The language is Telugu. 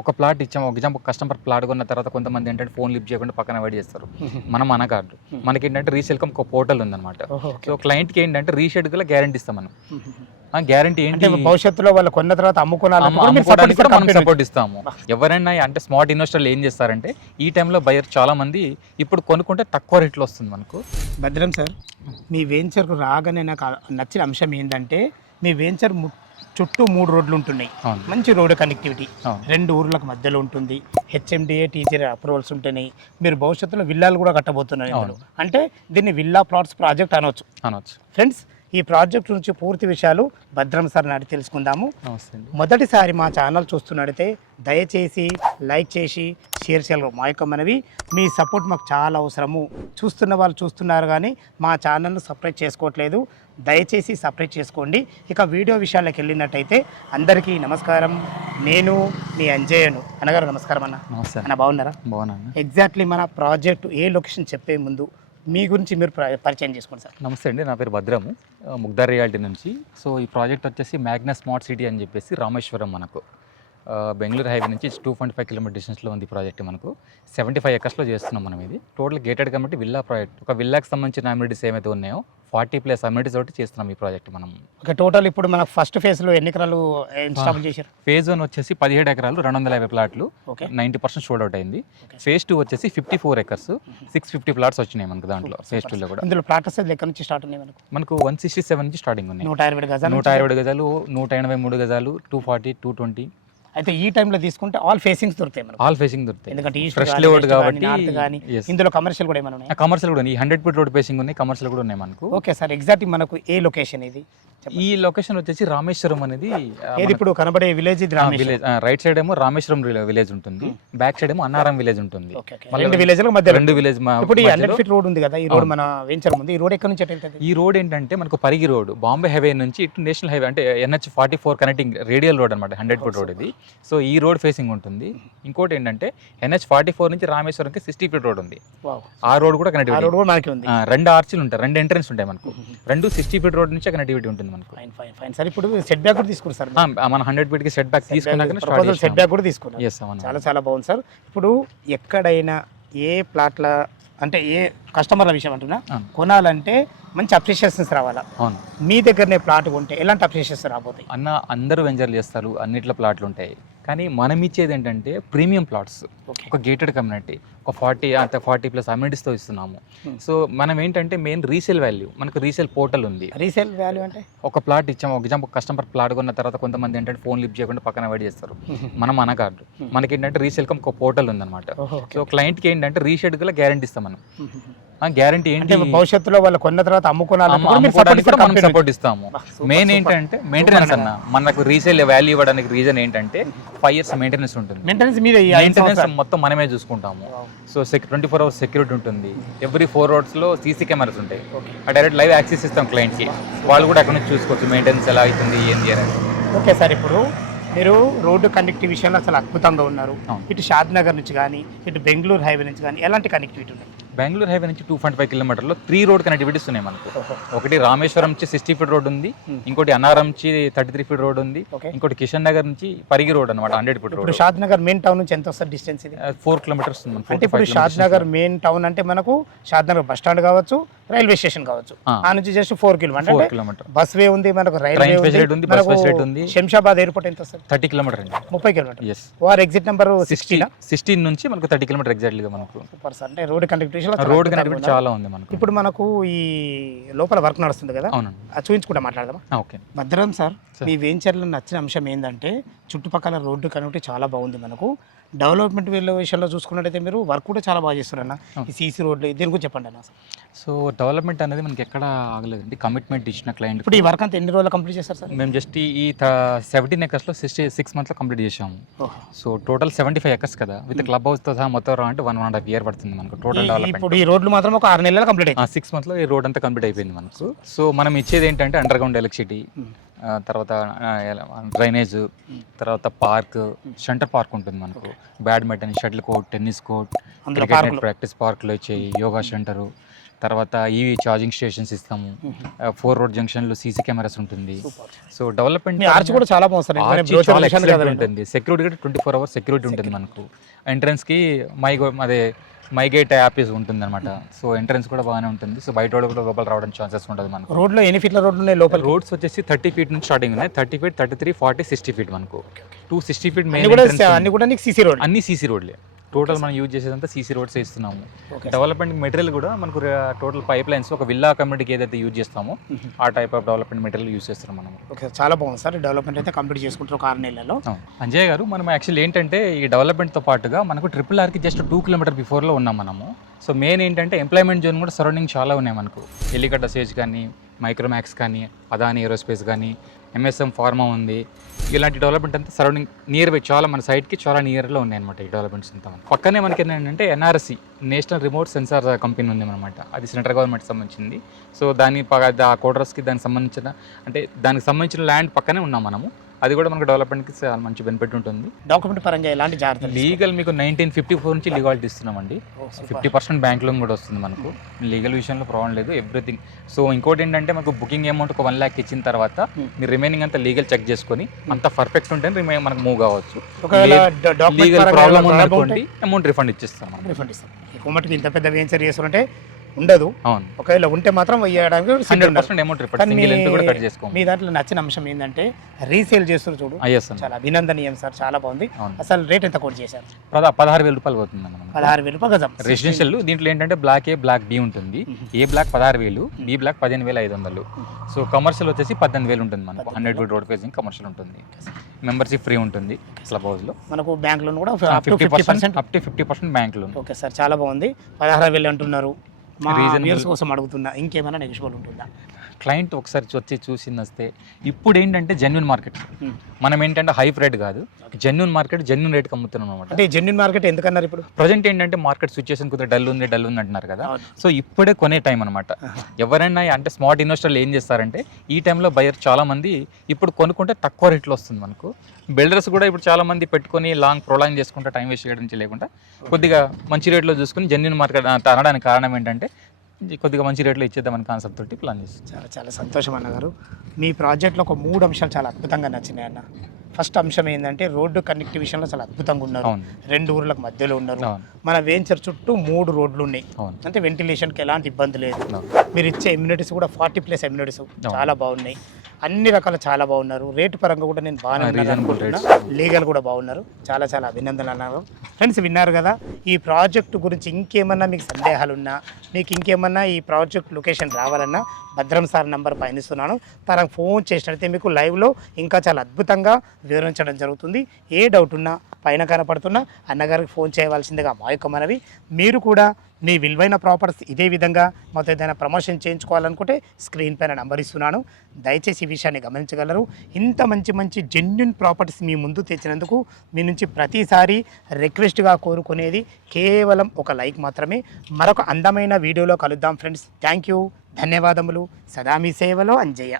ఒక ప్లాట్ ఇచ్చాము, ఒక ఎగ్జాంపుల్ కస్టమర్ ప్లాట్ కొన్న తర్వాత కొంతమంది ఏంటంటే ఫోన్ లిఫ్ట్ చేయకుండా పక్కన వెయిట్ చేస్తారు. మనం అనకాదు, మనకి ఏంటంటే రీసేల్కమ్ ఒక పోర్టల్ ఉందన్నమాట. సో క్లయింట్కి ఏంటంటే రీషెడ్ గల గ్యారంటీ ఇస్తాం మనం. గ్యారంటీ ఏంటి, భవిష్యత్తులో వాళ్ళు కొన్న తర్వాత అమ్ముకోవడానికి కూడా మనం సపోర్ట్ ఇస్తాము. ఎవరైనా అంటే స్మార్ట్ ఇన్వెస్టర్లు ఏం చేస్తారంటే ఈ టైంలో బయర్ చాలా మంది ఇప్పుడు కొనుక్కుంటే తక్కువ రేట్లో వస్తుంది మనకు. భద్రం సార్, మీ వెంచర్కు రాగానే నాకు నచ్చిన అంశం ఏంటంటే మీ వెంచర్ చుట్టూ 3 రోడ్లు ఉంటున్నాయి. మంచి రోడ్డు కనెక్టివిటీ 2 ఊర్లకు మధ్యలో ఉంటుంది. హెచ్ఎండిఏ టీచర్ అప్రూవల్స్ ఉంటున్నాయి. మీరు భవిష్యత్తులో విల్లాలు కూడా కట్టబోతున్నారు. అంటే దీన్ని విల్లా ప్లాట్స్ ప్రాజెక్ట్ అనొచ్చు. ఫ్రెండ్స్, ఈ ప్రాజెక్ట్ నుంచి పూర్తి విషయాలు భద్రం సార్ నాటి తెలుసుకుందాము. మొదటిసారి మా ఛానల్ చూస్తున్నట్టయితే దయచేసి లైక్ చేసి షేర్ చేయాలి. మా యొక్క మనవి, మీ సపోర్ట్ మాకు చాలా అవసరము. చూస్తున్న వాళ్ళు చూస్తున్నారు కానీ మా ఛానల్ను సబ్స్క్రైబ్ చేసుకోవట్లేదు. దయచేసి సబ్స్క్రైబ్ చేసుకోండి. ఇక వీడియో విషయాలకు వెళ్ళినట్టయితే అందరికీ నమస్కారం. నేను మీ అంజయ్యను. అన్నగారు నమస్కారం అన్న. అన్న బాగున్నారా? బాగున్నాను. ఎగ్జాక్ట్లీ మన ప్రాజెక్ట్ ఏ లొకేషన్ చెప్పే ముందు మీ గురించి మీరు పరిచయం చేసుకోండి సార్. నమస్తే అండి, నా పేరు భద్రము, ముగ్దార్ రియాలిటీ నుంచి. సో ఈ ప్రాజెక్ట్ వచ్చేసి మ్యాగ్నస్ స్మార్ట్ సిటీ అని చెప్పేసి రామేశ్వరం, మనకు బెంగళూరు హైవే నుంచి 2.5 కిలోమీటర్ డిస్టెన్స్లో ఉంది ప్రాజెక్ట్. మనకు 75 ఎకర్స్లో చేస్తున్నాం మనం. ఇది total gated committee villa project. ఒక విల్లాకి సంబంధించిన అమ్యూనిటీస్ ఏమైతే ఉన్నాయో 40+ అమ్యూనిటీస్ తోటి చేస్తున్నాం ఈ ప్రాజెక్ట్ మనం. ఓకే, టోటల్ ఇప్పుడు మన ఫస్ట్ ఫేజ్లో ఎన్ని ఎకరాలు ఇన్స్టాల్ చేశారు? ఫేజ్ 1 వచ్చేసి 17 ఎకరాలు 250 ప్లాట్లు, 90% షోల్డ్ అవుట్ అయింది. ఫేజ్ 2 వచ్చేసి 54 ఎకర్స్ 650 ప్లాట్స్ వచ్చినాయి మనకు. దాంట్లో ఫేజ్ 2లో కూడా ఇందులో ప్లాట్స్ ఎక్కడి నుంచి స్టార్ట్ ఉన్నాయి? మనకు 167 నుంచి స్టార్టింగ్ ఉన్నాయి. 120 గజాలు, 183 గజాలు, 240, 220. అయితే ఈ టైంలో తీసుకుంటే ఆల్ ఫేసింగ్స్ దొరుకుతాయి మనకు. ఆల్ ఫేసింగ్ దొరుకుతాయి, ఎందుకంటే ఫ్రెష్ లేఅవుట్ కాబట్టి. ఇందులో కమర్షియల్ కూడా ఏమైనా ఉన్నాయి? కమర్షియల్ కూడా, ఈ 100 ఫీట్ రోడ్ ఫేసింగ్ ఉన్నాయి, కమర్షియల్ కూడా ఉన్నాయి మనకు. ఓకే సార్, ఎగ్జాక్ట్ మనకు ఏ లొకేషన్ ఇది? ఈ లొకేషన్ వచ్చేసి రామేశ్వరం అనేది. ఏది ఇప్పుడు కనబడే విలేజ్? విలేజ్ రైట్ సైడ్ ఏమో రామేశ్వరం విలేజ్ ఉంటుంది, బ్యాక్ సైడ్ ఏమో అన్నారం విలేజ్ ఉంటుంది. రెండు విలేజ్ మధ్య 2 విలేజ్. ఇప్పుడు 100 ఫీట్ రోడ్ ఉంది కదా, ఈ రోడ్ మన వెంచర్ ఉంది. ఈ రోడ్ ఎక్కడి నుంచి వెళ్తుంది? ఈ రోడ్ ఏంటంటే మనకు పరిగి రోడ్, బాంబే హైవే నుంచి ఇటు నేషనల్ హైవే అంటే NH44 కనెక్టింగ్ రేడియల్ రోడ్ అనమాట. 100 ఫీట్ రోడ్ ఇది. సో ఈ రోడ్ ఫేసింగ్ ఉంటుంది. ఇంకోటి ఏంటంటే NH44 నుంచి రామేశ్వరంకి 60 ఫీట్ రోడ్ ఉంది. ఆ రోడ్ కూడా కనెక్టివిటీ. 2 ఆర్చిలు ఉంటాయి, 2 ఎంట్రెన్స్ ఉంటాయి మనకు. 2 60 ఫీట్ రోడ్ నుంచి కనెక్టివిటీ ఉంటుంది మనకు. సార్ ఇప్పుడు సెట్ బ్యాక్ కూడా తీసుకున్నారు సార్? మన 100 ఫీట్ కి సెట్ బ్యాక్ తీసుకున్నాక సెట్ బ్యాక్ కూడా తీసుకున్నారు. చాలా బాగుంది సార్. ఇప్పుడు ఎక్కడైనా ఏ ప్లాట్ల అంటే ఏ కస్టమర్ల విషయం అంటున్నా, కొనాలంటే మంచి అప్రిషియేషన్స్ రావాలా? అవును. మీ దగ్గరనే ప్లాట్ కొంటే ఎలాంటి అప్రిషియేషన్స్ రాబోతాయి? అందరూ వెంచర్లు చేస్తారు, అన్నిట్లో ప్లాట్లు ఉంటాయి. కానీ మనం ఇచ్చేది ఏంటంటే ప్రీమియం ప్లాట్స్, ఒక గేటెడ్ కమ్యూనిటీ, ఒక 40+ అమ్యూనిటీస్తో ఇస్తున్నాము. సో మనం ఏంటంటే మెయిన్ రీసేల్ వాల్యూ, మనకు రీసేల్ పోర్టల్ ఉంది. రీసేల్ వాల్యూ అంటే ఒక ప్లాట్ ఇచ్చాము, ఒక ఎగ్జాంపుల్ కస్టమర్ ప్లాట్ కొన్న తర్వాత కొంతమంది ఏంటంటే ఫోన్ లిఫ్ట్ చేయకుండా పక్కన వెయిట్ చేస్తారు. మనం అనకాదు, మనకి ఏంటంటే రీసేల్కమ్ ఒక పోర్టల్ ఉందన్నమాట. సో క్లయింట్కి ఏంటంటే రీషెడ్ గల గ్యారంటీ ఇస్తాం మనం. గ్యారంటీ ఏంటి, భవిష్యత్తులో వాళ్ళు కొన్న తర్వాత అమ్ముకోవడానికి కూడా మనం సపోర్ట్ ఇస్తాము. మెయిన్ ఏంటంటే మెయింటెనెన్స్ అన్న. మనకు రీసేల్ వాల్యూ ఇవ్వడానికి రీజన్ ఏంటంటే 5 years మెయింటెనెన్స్ ఉంటుంది. మెయింటెనెన్స్ మొత్తం మనమే చూసుకుంటాము. సో 24 hours సెక్యూరిటీ ఉంటుంది. ఎవ్రీ 4 roads లో CC కెమెరాస్ ఉంటాయి. డైరెక్ట్ లైవ్ యాక్సెస్ ఇస్తాం క్లయింట్కి. వాళ్ళు కూడా అక్కడ నుంచి చూసుకోవచ్చు మెయింటెనెన్స్ ఎలా అవుతుంది ఏంటి అని. ఓకే సార్, ఇప్పుడు మీరు రోడ్డు కనెక్టివిటీ విషయంలో అసలు అద్భుతంగా ఉన్నారు. ఇటు షాద్ నగర్ నుంచి కానీ ఇటు బెంగళూరు హైవే నుంచి కానీ ఎలాంటి కనెక్టివిటీ ఉన్నాయి? బెంగళూరు హైవే నుంచి 2.5 కిలోమీటర్లో 3 రోడ్ కనెక్టివిటీస్ ఉన్నాయి మనకు. ఒకటి రామేశ్వరం నుంచి 60 ఫీట్ రోడ్ ఉంది, ఇంకోటి అన్నారం నుంచి 33 ఫీట్ రోడ్ ఉంది, ఇంకోటి కిషన్ నగర్ నుంచి పరిగి రోడ్ అనమాట 100 ఫీట్ రోడ్. షాద్ నగర్ మెయిన్ టౌన్ నుంచి ఎంత వస్తుంది డిస్టెన్స్? ఇది 4 కిలోమీటర్స్ ఉంది. అంటే ఇప్పుడు షాద్ నగర్ మెయిన్ టౌన్ అంటే మనకు షాద్ నగర్ బస్ స్టాండ్ కావచ్చు, రైల్వే స్టేషన్ కావచ్చు. ఆ నుంచి జస్ట్ 4 కిలోమీటర్ బస్ వే ఉంది, మనకు రైల్వే ఉంది. శంషాబాద్ ఎయిర్పోర్ట్ ఎంత వస్తుంది? 30 కిలోమీటర్ అండి. 30 కిలోమీటర్. వార్ ఎగ్జిట్ నెంబర్ 16 నుంచి మనకు 30 కిలోమీటర్ ఎగ్జాక్ట్లీ గా మనకు. సూపర్ సార్, అంటే రోడ్ కనెక్టివిటీ చాలా ఉంది మనకు. ఇప్పుడు మనకు ఈ లోపల వర్క్ నడుస్తుంది కదా, అది చూపించుకుంటా మాట్లాడదామా? ఓకే. భద్రం సార్, మీ వెంచర్లో నచ్చిన అంశం ఏంటంటే చుట్టుపక్కల రోడ్డు కనెక్టివిటీ చాలా బాగుంది. మనకు డెవలప్మెంట్ విషయంలో చూసుకున్నట్టయితే మీరు వర్క్ కూడా చాలా బాగా చేస్తున్నారన్న. ఈ CC రోడ్లు దీని గురించి చెప్పండి అన్న. సో డెవలప్మెంట్ అనేది మనకి ఎక్కడ ఆగలేదండి. కమిట్మెంట్ ఇచ్చిన క్లయింట్. ఇప్పుడు ఈ వర్క్ అంతా ఎన్ని రోజులు కంప్లీట్ చేస్తారు సార్? మేము జస్ట్ ఈ 17 ఎకర్స్లో 6 months కంప్లీట్ చేసాము. సో టోటల్ 75 ఎకర్స్ కదా, విత్ క్లబ్ హౌస్ తో సహా మొత్తం అంటే 1.5 year పడుతుంది మనకు టోటల్ డెవలప్మెంట్. ఇప్పుడు ఈ రోడ్లు మాత్రం ఒక 6 నెలలు కంప్లీట్ అయ్యింది. 6 months లో ఈ రోడ్ అంతా కంప్లీట్ అయిపోయింది మనకు. సో మనం ఇచ్చేది ఏంటంటే అండర్ గ్రౌండ్ ఎలక్ట్రిసిటీ, తర్వాత డ్రైనేజ్, తర్వాత పార్క్, సెంటర్ పార్క్ ఉంటుంది మనకు. Badminton, shuttle court, tennis court, cricket practice పార్క్లు వచ్చాయి, యోగా సెంటరు, తర్వాత ఈవీ ఛార్జింగ్ స్టేషన్స్ ఇస్తాము, 4 రోడ్ జంక్షన్లో సీసీ కెమెరాస్ ఉంటుంది. సో డెవలప్మెంట్ ఆర్చ్ కూడా చాలా బాగుంది, ఉంటుంది. సెక్యూరిటీ కూడా 24 hours సెక్యూరిటీ ఉంటుంది మనకు. ఎంట్రన్స్కి అదే మై గేట్ యాప్ ఉంటుంది అనమాట. సో ఎంట్రన్స్ కూడా బాగానే ఉంటుంది. సో బయట కూడా లోపల రావడానికి ఛాన్సెస్ ఉంటుంది మనకు. రోడ్లో ఎన్ని ఫీట్ల రోడ్లు ఉన్నాయి లోపల? రోడ్స్ వచ్చేసి 30 feet నుంచి స్టార్టింగ్ ఉన్నాయి. 30 feet, 33, 40, 60 feet మనకు. 260 feet మెయిన్ అన్ని కూడా సీసీ రోడ్, అన్ని సీసీ రోడ్లే. టోటల్ మనం యూజ్ చేసేదంతా సీసీ రోడ్స్ ఇస్తున్నాము. డెవలప్మెంట్ మెటీరియల్ కూడా మనకు టోటల్ పైప్ లైన్స్ ఒక విల్లా కమ్యూనిటీకి ఏదైతే యూజ్ చేస్తామో ఆ type of development material use చేస్తున్నాం మనం. ఓకే, చాలా బాగుంది సార్. డెవలప్మెంట్ అయితే కంప్లీట్ చేసుకుంటారు 6 నెలల్లో. అంజయ్ గారు, మనం యాక్చువల్లీ ఏంటంటే ఈ డెవలప్మెంట్తో పాటుగా మనకు RRRకి జస్ట్ 2 kilometers బిఫోర్లో ఉన్నాం మనము. సో మెయిన్ ఏంటంటే ఎంప్లాయ్మెంట్ జోన్ కూడా సరౌండింగ్ చాలా ఉన్నాయి మనకు. ఎలిగడ్డ సేజ్ కానీ, మైక్రోమాక్స్ కానీ, అదాని ఏరోస్పేస్ కానీ, MSM ఫార్మా ఉంది. ఇలాంటి డెవలప్మెంట్ అంతా సరౌండింగ్ నియర్ బై చాలా మన సైట్కి చాలా నియర్లో ఉన్నాయి అనమాట ఈ డెవలప్మెంట్స్ అంతా. పక్కనే మనకి ఏంటంటే NRC national remote sensor company ఉంది అనమాట. అది సెంట్రల్ గవర్నమెంట్కి సంబంధించింది. సో ఆ క్వార్టర్స్కి దానికి సంబంధించిన ల్యాండ్ పక్కనే ఉన్నాం మనము. అది కూడా మనకు డెవలప్మెంట్కి చాలా మంచి బెనిఫిట్ ఉంటుంది. డాక్యుమెంట్ పరంగా ఎలాంటి జాగ్రత్తలు? లీగల్ మీకు 1954 నుంచి లీగాలిటీ ఇస్తున్నామండి. 50% బ్యాంక్ లోన్ కూడా వస్తుంది మనకు. లీగల్ విషయంలో ప్రాబ్లం లేదు, ఎవ్రీథింగ్. సో ఇంకోటి ఏంటంటే మనకు బుకింగ్ అమౌంట్ ఒక 1 lakh ఇచ్చిన తర్వాత మీరు రిమైనింగ్ అంతా లీగల్ చెక్ చేసుకొని అంత పర్ఫెక్ట్ ఉంటే మనకు మూవ్ కావచ్చు. లీగల్ ప్రాబ్లం ఉందనుకోండి అమౌంట్ రిఫండ్ ఇచ్చేస్తాం. రీఫండ్ ఇస్తాం. ఈ ఇంత పెద్ద వెంచర్ చేస్తుంటే ఉండదు. అవును, ఒకవేళ ఉంటే మాత్రం 100% అమౌంట్ రిఫండ్, సింగిల్ ఎంపీ కూడా కట్ చేసుకోము. మీ దాంట్లో నచ్చిన అంశం ఏంటంటే రీసేల్ చేస్తారు చూడు, చాలా అభినందనీయం సార్, చాలా బాగుంది. అసలు రేట్ ఎంత కోట్ చేశారు? 16,000 రూపాయలు అవుతుంది. 16,000 రూపాయలు గజం రెసిడెన్షియల్. దీంట్లో ఏంటంటే బ్లాక్ ఏ, బ్లాక్ బి ఉంటుంది. A block 16,000, B block 15,500. So commercial వచ్చేసి 18,000 ఉంటుంది మనకు. 100 feet రోడ్ ఫేసింగ్ కమర్షియల్ ఉంటుంది. మెంబర్షిప్ ఫ్రీ ఉంటుంది క్లబ్ హౌస్ లో. మనకు బ్యాంక్ లోన్ కూడా 50% బ్యాంక్ లోన్. ఓకే సార్, చాలా బాగుంది. 16,000 అంటున్నారు. మా వ్యూయర్స్ కోసం అడుగుతున్నా, ఇంకేమైనా నెగోషియబుల్ ఉంటుందా? క్లయింట్ ఒకసారి వచ్చి చూసి వస్తే ఇప్పుడు ఏంటంటే జెన్యున్ మార్కెట్. మనం ఏంటంటే హైప్ రేట్ కాదు, జెన్యున్ మార్కెట్, జెన్యున్ రేట్కి అమ్ముతున్నాం అనమాట. అంటే జెన్యున్ మార్కెట్ ఎందుకన్నారు? ఇప్పుడు ప్రజెంట్ ఏంటంటే మార్కెట్ సిచ్యువేషన్ కొద్దిగా డల్ ఉంది అంటున్నారు కదా. సో ఇప్పుడే కొనే టైం అనమాట. ఎవరైనా అంటే స్మార్ట్ ఇన్వెస్టర్లు ఏం చేస్తారంటే ఈ టైంలో బయర్ చాలా మంది ఇప్పుడు కొనుక్కుంటే తక్కువ రేట్లో వస్తుంది మనకు. బిల్డర్స్ కూడా ఇప్పుడు చాలా మంది పెట్టుకొని ప్రొలాంగ్ చేసుకుంటే టైం వేస్ట్ చేయడం లేకుండా కొద్దిగా మంచి రేట్లో చూసుకుని జెన్యున్ మార్కెట్ అనడానికి కారణం ఏంటంటే కొద్దిగా మంచి రేట్లో ఇచ్చేద్దామని కాన్సెప్ట్ తోటి ప్లాన్ చేస్తాం. చాలా చాలా సంతోషం అన్నగారు. మీ ప్రాజెక్ట్లో ఒక 3 అంశాలు చాలా అద్భుతంగా నచ్చినాయి అన్న. ఫస్ట్ అంశం ఏంటంటే రోడ్డు కనెక్టివ్ విషయంలో చాలా అద్భుతంగా ఉన్నారు. 2 ఊర్లకు మధ్యలో ఉన్నారు. మన వెంచర్ చుట్టూ 3 రోడ్లు ఉన్నాయి. అంటే వెంటిలేషన్కి ఎలాంటి ఇబ్బంది లేదు. మీరు ఇచ్చే ఇమ్యూనిటీస్ కూడా 40+ ఇమ్యూనిటీస్ చాలా బాగున్నాయి. అన్ని రకాలు చాలా బాగున్నారు. రేటు పరంగా కూడా నేను బాగానే అనుకుంటున్నా. లీగల్ కూడా బాగున్నారు. చాలా చాలా అభినందనలు అన్నారు. ఫ్రెండ్స్, విన్నారు కదా. ఈ ప్రాజెక్టు గురించి ఇంకేమన్నా మీకు సందేహాలున్నా, మీకు ఇంకేమన్నా ఈ ప్రాజెక్ట్ లొకేషన్ రావాలన్నా భద్రం సార్ నంబర్ పయనిస్తున్నాను. తనకు ఫోన్ చేసినట్లయితే మీకు లైవ్లో ఇంకా చాలా అద్భుతంగా వివరించడం జరుగుతుంది. ఏ డౌట్ ఉన్నా పైన కనపడుతున్నా అన్నగారికి ఫోన్ చేయవలసిందిగా మా యొక్క మనవి. మీరు కూడా మీ విలువైన ప్రాపర్టీస్ ఇదే విధంగా మాతో ఏదైనా ప్రమోషన్ చేయించుకోవాలనుకుంటే స్క్రీన్ పైన నంబర్ ఇస్తున్నాను. దయచేసి ఈ విషయాన్ని గమనించగలరు. ఇంత మంచి జెన్యున్ ప్రాపర్టీస్ మీ ముందు తెచ్చినందుకు మీ నుంచి ప్రతిసారి రిక్వెస్ట్గా కోరుకునేది కేవలం ఒక లైక్ మాత్రమే. మరొక అందమైన వీడియోలో కలుద్దాం ఫ్రెండ్స్. థ్యాంక్ యూ, ధన్యవాదములు. సదా మీ సేవలో అంజయ్య.